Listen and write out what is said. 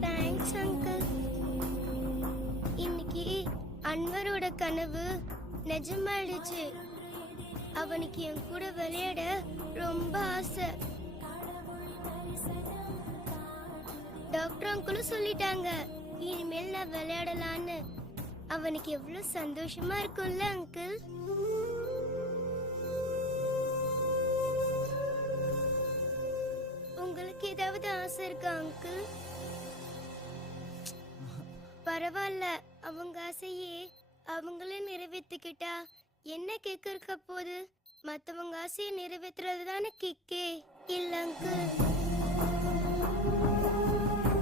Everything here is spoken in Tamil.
Thanks uncle. இன்னைக்கு அன்வரோட கனவு நிஜமாயிடுச்சு. அவனுக்கு என் கூட விளையாட ரொம்ப ஆசை. டாக்டர் அங்கிளும் சொல்லிட்டாங்க இனிமேல் நான் விளையாடலான்னு. அவனுக்கு எவ்வளவு சந்தோஷமா இருக்கும்ல அங்கிள். உங்களுக்கு ஏதாவது ஆசை இருக்கா அங்கிள்? பரவாயில்ல, அவங்க ஆசையே அவங்களே நிறைவேற்றிக்கிட்டா என்ன கேட்க இருக்க போது? மத்தவங்க ஆசையை நிறைவேற்றுறது தானே கிக்கே இல்ல அங்கிள்?